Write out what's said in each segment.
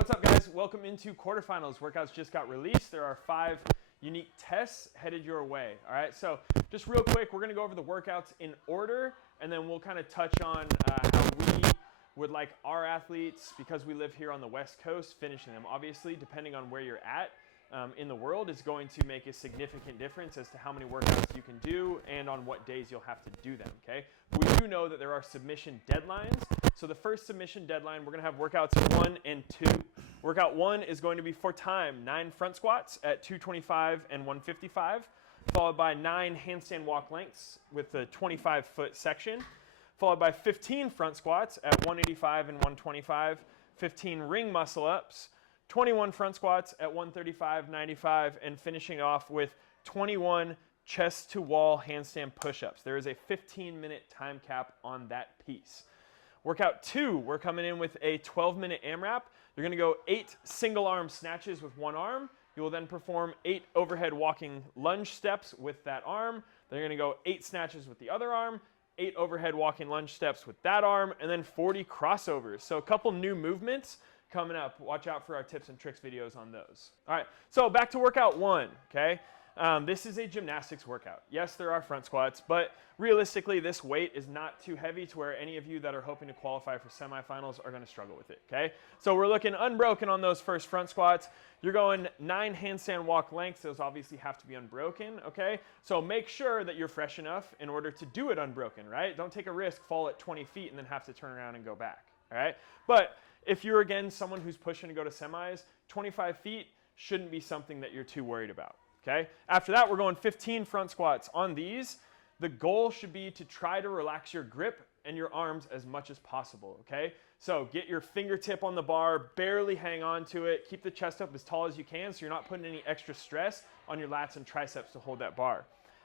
what's up guys? Welcome into quarterfinals. Workouts just got released. There are 5 unique tests headed your way. All right, so just real quick, we're gonna go over the workouts in order, and then we'll kind of touch on how we would like our athletes, because we live here on the West Coast, finishing them. Obviously, depending on where you're at in the world is going to make a significant difference as to how many workouts you can do and on what days you'll have to do them, okay? We do know that there are submission deadlines. So the first submission deadline, we're gonna have workouts 1 and 2. Workout 1 is going to be for time, 9 front squats at 225 and 155, followed by 9 handstand walk lengths with a 25-foot section, followed by 15 front squats at 185 and 125, 15 ring muscle ups, 21 front squats at 135, 95, and finishing off with 21 chest to wall handstand push-ups. There is a 15-minute time cap on that piece. Workout 2, we're coming in with a 12-minute AMRAP. You're gonna go 8 single arm snatches with one arm. You will then perform 8 overhead walking lunge steps with that arm. Then you're gonna go 8 snatches with the other arm, 8 overhead walking lunge steps with that arm, and then 40 crossovers. So a couple new movements coming up. Watch out for our tips and tricks videos on those. All right, so back to workout 1, okay? This is a gymnastics workout. Yes, there are front squats, but realistically, this weight is not too heavy to where any of you that are hoping to qualify for semifinals are gonna struggle with it, okay? So we're looking unbroken on those first front squats. You're going 9 handstand walk lengths. Those obviously have to be unbroken, okay? So make sure that you're fresh enough in order to do it unbroken, right? Don't take a risk, fall at 20 feet, and then have to turn around and go back, all right? But if you're, again, someone who's pushing to go to semis, 25 feet shouldn't be something that you're too worried about, okay? After that, we're going 15 front squats. On these, the goal should be to try to relax your grip and your arms as much as possible, okay? So get your fingertip on the bar, barely hang on to it, keep the chest up as tall as you can so you're not putting any extra stress on your lats and triceps to hold that bar.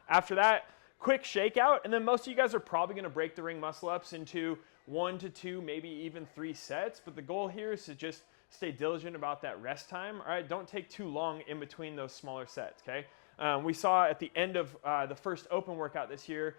After that, quick shakeout, and then most of you guys are probably gonna break the ring muscle ups into 1 to 2, maybe even 3 sets, but the goal here is to just stay diligent about that rest time, all right? Don't take too long in between those smaller sets, okay? We saw at the end of the first open workout this year,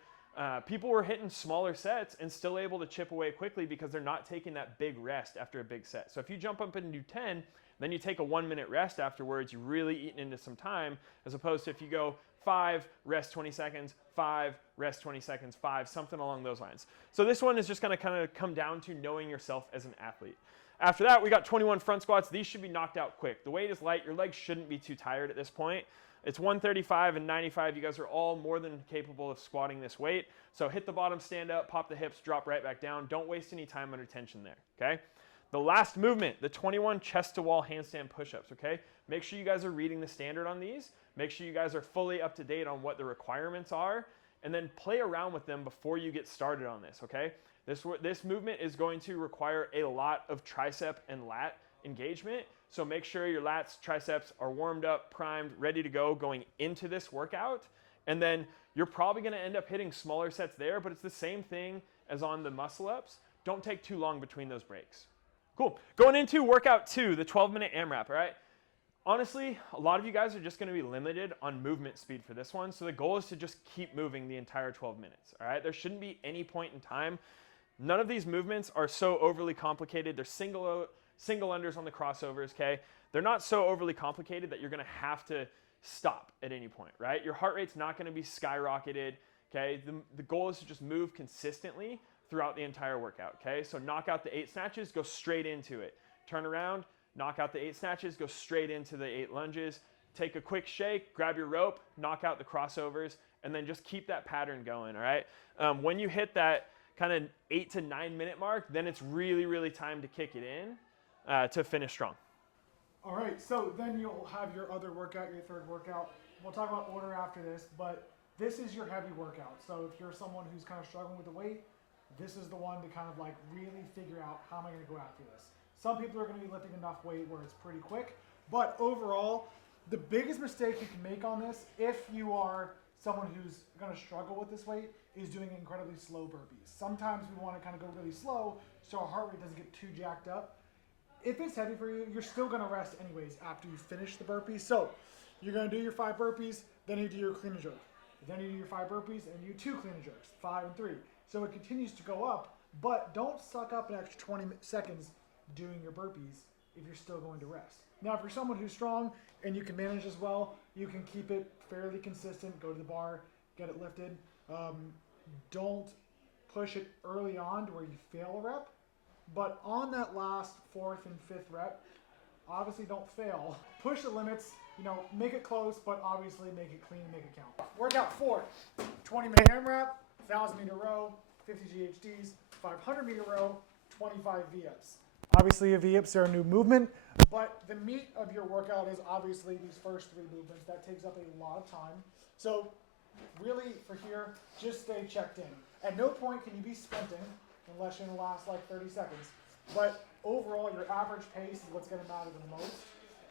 people were hitting smaller sets and still able to chip away quickly because they're not taking that big rest after a big set. So if you jump up and do 10, then you take a 1-minute rest afterwards, you're really eating into some time, as opposed to if you go 5, rest 20 seconds, 5, rest 20 seconds, 5, something along those lines. So this one is just gonna kind of come down to knowing yourself as an athlete. After that, we got 21 front squats. These should be knocked out quick. The weight is light, your legs shouldn't be too tired at this point. It's 135 and 95. You guys are all more than capable of squatting this weight. So hit the bottom, stand up, pop the hips, drop right back down. Don't waste any time under tension there, okay? The last movement, the 21 chest to wall handstand push-ups, okay? Make sure you guys are reading the standard on these. Make sure you guys are fully up to date on what the requirements are, and then play around with them before you get started on this, okay? This movement is going to require a lot of tricep and lat engagement, so make sure your lats, triceps are warmed up, primed, ready to go going into this workout, and then you're probably gonna end up hitting smaller sets there, but it's the same thing as on the muscle ups. Don't take too long between those breaks. Cool. Going into workout 2, the 12-minute AMRAP, all right? Honestly, a lot of you guys are just gonna be limited on movement speed for this one, so the goal is to just keep moving the entire 12 minutes, all right? There shouldn't be any point in time. None of these movements are so overly complicated. They're single unders on the crossovers, okay? They're not so overly complicated that you're gonna have to stop at any point, right? Your heart rate's not gonna be skyrocketed, okay? The goal is to just move consistently throughout the entire workout, okay? So knock out the 8 snatches, go straight into it. Turn around, knock out the 8 snatches, go straight into the 8 lunges. Take a quick shake, grab your rope, knock out the crossovers, and then just keep that pattern going, all right? When you hit that kind of 8 to 9 minute mark, then it's really time to kick it in to finish strong. All right, so then you'll have your other workout, your third workout. We'll talk about order after this, but this is your heavy workout. So if you're someone who's kind of struggling with the weight, this is the one to kind of like really figure out how am I gonna go after this. Some people are gonna be lifting enough weight where it's pretty quick, but overall, the biggest mistake you can make on this, if you are someone who's gonna struggle with this weight, is doing incredibly slow burpees. Sometimes we wanna kind of go really slow so our heart rate doesn't get too jacked up. If it's heavy for you, you're still gonna rest anyways after you finish the burpees. So you're gonna do your 5 burpees, then you do your clean and jerk. Then you do your 5 burpees and you do 2 clean and jerks, 5 and 3. So it continues to go up, but don't suck up an extra 20 seconds doing your burpees if you're still going to rest. Now, if you're someone who's strong and you can manage as well, you can keep it fairly consistent, go to the bar, get it lifted. Don't push it early on to where you fail a rep, but on that last 4th and 5th rep, obviously don't fail. Push the limits, make it close, but obviously make it clean, make it count. Workout 4, 20-minute AMRAP, 1,000-meter row, 50 GHDs, 500-meter row, 25 VIPs. Obviously, VIPs are a new movement, but the meat of your workout is obviously these first 3 movements. That takes up a lot of time. So really, for here, just stay checked in. At no point can you be sprinting unless you're going to last like 30 seconds. But overall, your average pace is what's going to matter the most.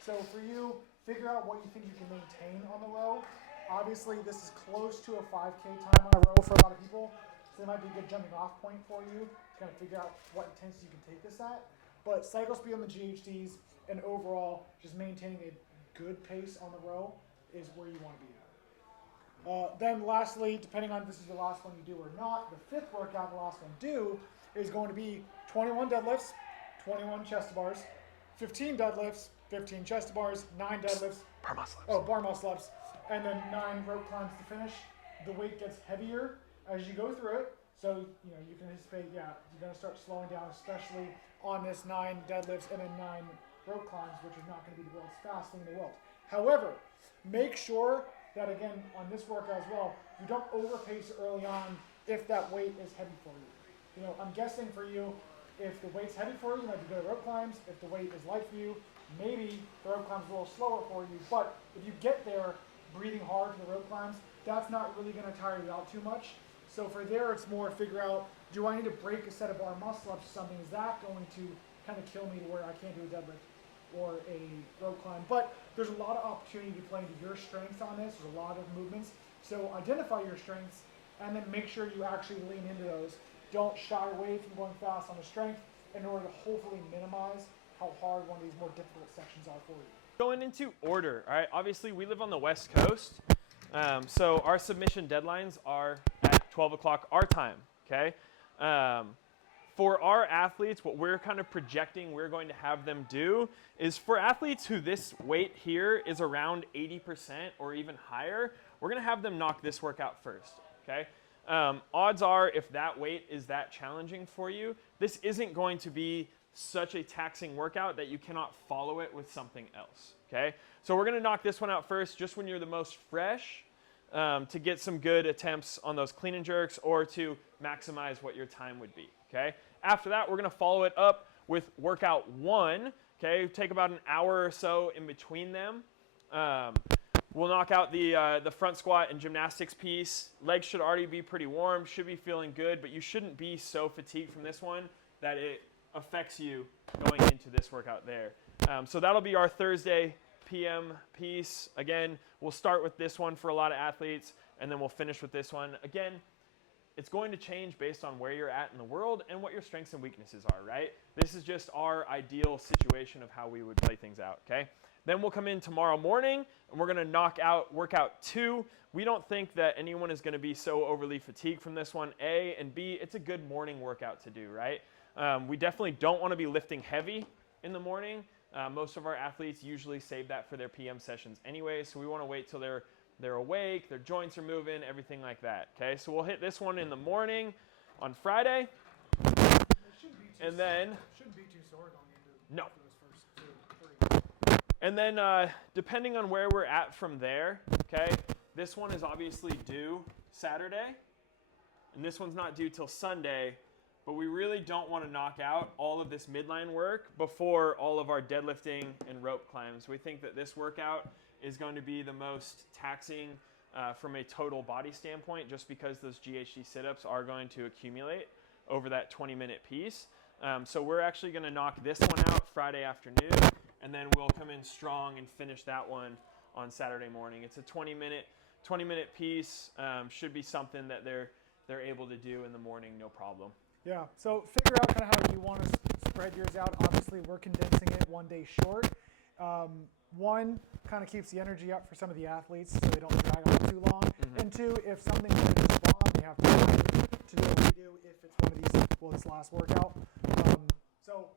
So for you, figure out what you think you can maintain on the row. Obviously, this is close to a 5K time on a row for a lot of people, so it might be a good jumping off point for you to kind of figure out what intensity you can take this at. But cycle speed on the GHDs and overall, just maintaining a good pace on the row is where you want to be at. Then lastly, depending on if this is the last one you do or not, the 5th workout, the last one do, is going to be 21 deadlifts, 21 chest bars, 15 deadlifts, 15 chest bars, 9 deadlifts. Bar muscle ups. And then 9 rope climbs to finish. The weight gets heavier as you go through it. So, you can anticipate, you're going to start slowing down, especially on this 9 deadlifts and then 9 rope climbs, which is not going to be the world's fastest thing in the world. However, make sure that, again, on this workout as well, you don't overpace early on if that weight is heavy for you. I'm guessing for you, if the weight's heavy for you, you might be good at rope climbs. If the weight is light for you, maybe the rope climb's a little slower for you. But if you get there breathing hard for the rope climbs, that's not really going to tire you out too much. So for there, it's more figure out, do I need to break a set of bar muscle ups or something? Is that going to kind of kill me to where I can't do a deadlift or a rope climb? But there's a lot of opportunity to play into your strengths on this. There's a lot of movements. So identify your strengths and then make sure you actually lean into those. Don't shy away from going fast on the strength in order to hopefully minimize how hard one of these more difficult sections are for you. Going into order, all right? Obviously, we live on the West Coast, so our submission deadlines are at 12 o'clock our time, okay? For our athletes, what we're kind of projecting we're going to have them do is for athletes who this weight here is around 80% or even higher, we're going to have them knock this workout first, okay? Odds are, if that weight is that challenging for you, this isn't going to be such a taxing workout that you cannot follow it with something else, okay? So we're going to knock this one out first just when you're the most fresh to get some good attempts on those clean and jerks or to maximize what your time would be, okay? After that, we're going to follow it up with workout 1, okay? Take about an hour or so in between them. We'll knock out the front squat and gymnastics piece. Legs should already be pretty warm, should be feeling good, but you shouldn't be so fatigued from this one that it affects you going into this workout there. So that'll be our Thursday PM piece. Again, we'll start with this one for a lot of athletes, and then we'll finish with this one. Again, it's going to change based on where you're at in the world and what your strengths and weaknesses are, right? This is just our ideal situation of how we would play things out, okay? Then we'll come in tomorrow morning, and we're going to knock out workout 2. We don't think that anyone is going to be so overly fatigued from this one, A, and B, it's a good morning workout to do, right? We definitely don't want to be lifting heavy in the morning. Most of our athletes usually save that for their PM sessions anyway, so we want to wait till they're awake, their joints are moving, everything like that, okay? So we'll hit this one in the morning on Friday, and then... Shouldn't be too sore going into No. those first 2, 3. And then depending on where we're at from there, okay, this one is obviously due Saturday, and this one's not due till Sunday, but we really don't want to knock out all of this midline work before all of our deadlifting and rope climbs. We think that this workout is going to be the most taxing from a total body standpoint, just because those GHD sit-ups are going to accumulate over that 20-minute piece. So we're actually going to knock this one out Friday afternoon, and then we'll come in strong and finish that one on Saturday morning. It's a 20-minute piece. Should be something that they're able to do in the morning, no problem. Yeah, so figure out kind of how you want to spread yours out. Obviously, we're condensing it one day short. One, kind of keeps the energy up for some of the athletes so they don't drag on too long. Mm-hmm. And 2, if something is wrong, they have to do a redo if it's one of these, this last workout. So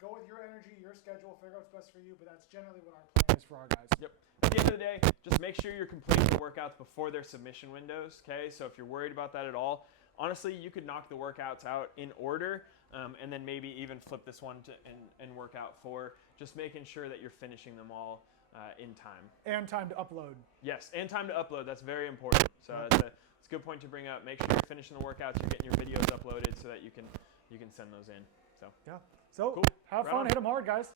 go with your energy, your schedule, figure out what's best for you, but that's generally what our plan is for our guys. Yep. At the end of the day, just make sure you're completing the workouts before their submission windows, okay? So if you're worried about that at all, honestly, you could knock the workouts out in order, and then maybe even flip this one and work out 4, just making sure that you're finishing them all in time. And time to upload. Yes, and time to upload. That's very important. So it's a good point to bring up. Make sure you're finishing the workouts, you're getting your videos uploaded so that you can send those in. So yeah. So cool. have fun, hit them hard, guys.